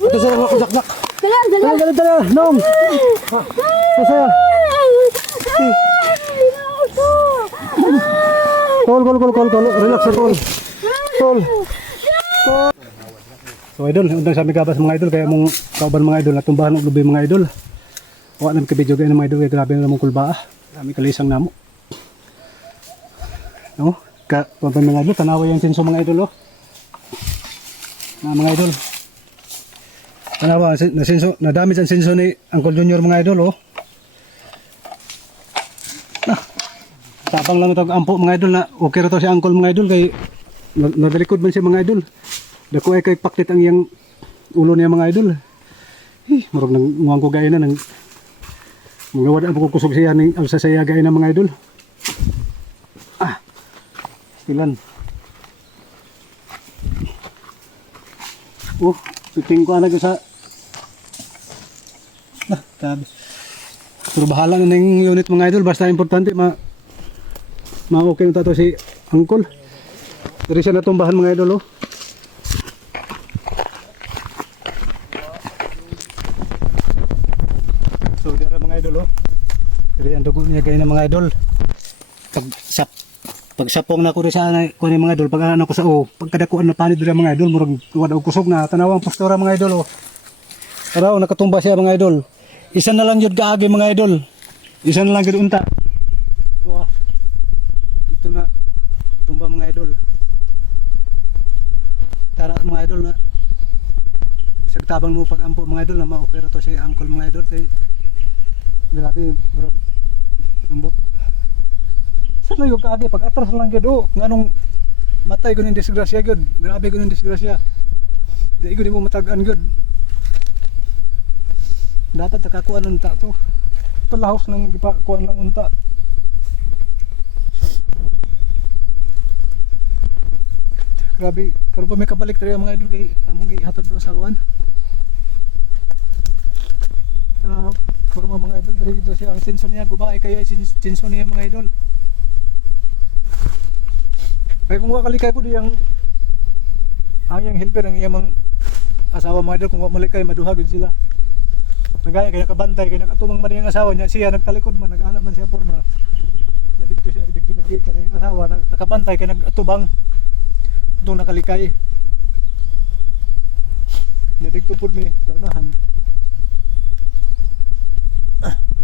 Ito sa'yo ako jaknak. Dala. Nong. Ito sa'yo. Kol. Relax na kol. Kol. So idol, undang sa aming kabas mga idol. Kaya mong kauban mga idol. Natumbahan ng lubi mga idol. Huwag namin kabidyo kayo mga idol. Kaya grabe na mong kulbaa. Kami kalisang namo. No? Kauban mga idol. Tanawa yung sinso mga idol. Oh. Mga idol. Tanawa. Nadamage ang sinso ni Uncle Junior mga idol. Oh. Tapang lang ito ampo mga idol na okay ito si Uncle mga idol kay nadalikod man siya mga idol. Dako ay kay paklit ang iyang ulo niya mga idol. Marag nang nguwang ko gaya na nang mga wala ang kusog siya ng alsasaya gaya na mga idol. Stilan. Piting ko anag sa tabi. Pero bahala na ng unit mga idol basta importante ma-okay na tato si Uncle. Dari siya natumbahan mga idol. Oh. So dira mga idol. Oh. Dari ang dugo niya kaya na mga idol. Pagsapong na ko rin sa mga idol. Pag ano ko sa pagkadakuan na panid dira mga idol. Murag wala og kusog na tanawang postura mga idol. Oh. Taraw nakatumba siya mga idol. Isa na lang yun kaagi mga idol. Isa na lang yun unta. Ito na tumba mga idol. Tara mga idol na bisag tabang mo pag ampo mga idol na ma-okay to si Uncle mga idol kay grabe bro ambot sa layo kaagi pag atras lang gyud nganong matay gud ning disgrasya gyud grabe gud ning disgrasya di gud mo matag-an gyud dapat nakakuan unta to palahos nang gipakuan lang unta. Grabe, karon pa may kabalik tayo mga idol kay among gihatod do sa kuan. Puro mga idol diri dito siya ang senso niya gubaay kaya senso niya mga idol. Kay kung wakalikay po diyang ang helper ang iyang asawa mga idol kung wa malikay maduha gid sila. Nagaya kay nakabantay kay nakatumang man iyang asawa niya siya nagtalikod man nag-ana man siya porma. Nadigto siya digto na di kanang asawa nakabantay kay nagatubang doon nakalikay nadigto po mi sa unahan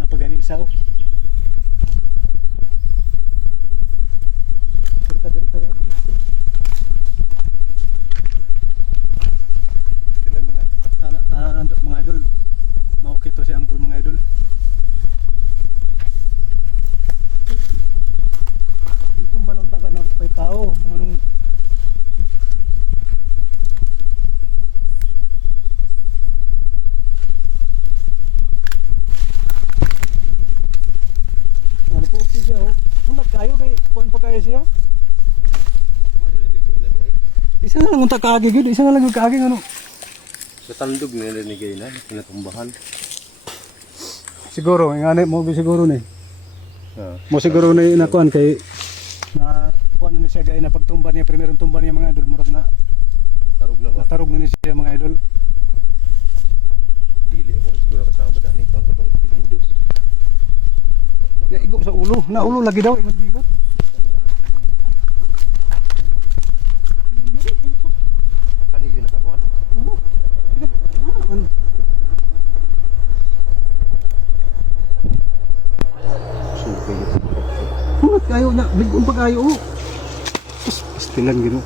napagani isaw dirita yung sila mga tanan mga idol maukit to si Uncle mga idol itong balong taga na pay tao anong kayo kay kuan pa kayo siya. Isa na lang unta kaagi gyud, isa na lang yung kaagi ano. Sa tandog nila ni kay na kinatumbahan. Siguro ngani mo siguro ni. Mo siguro ni na kuan kay na kuan na siya gay na pagtumba niya primerong tumba niya mga idol murag na tarog na ba? Natarog na ni siya mga idol. Dili mo siguro kasama ba dani pang gatong pinudos. Ya igo sa ulo, na ulo lagi daw magbibot. Kani yun nakakuan? Sugay ito. Hunat kayo na, bigon pa kayo. Pastilan gino.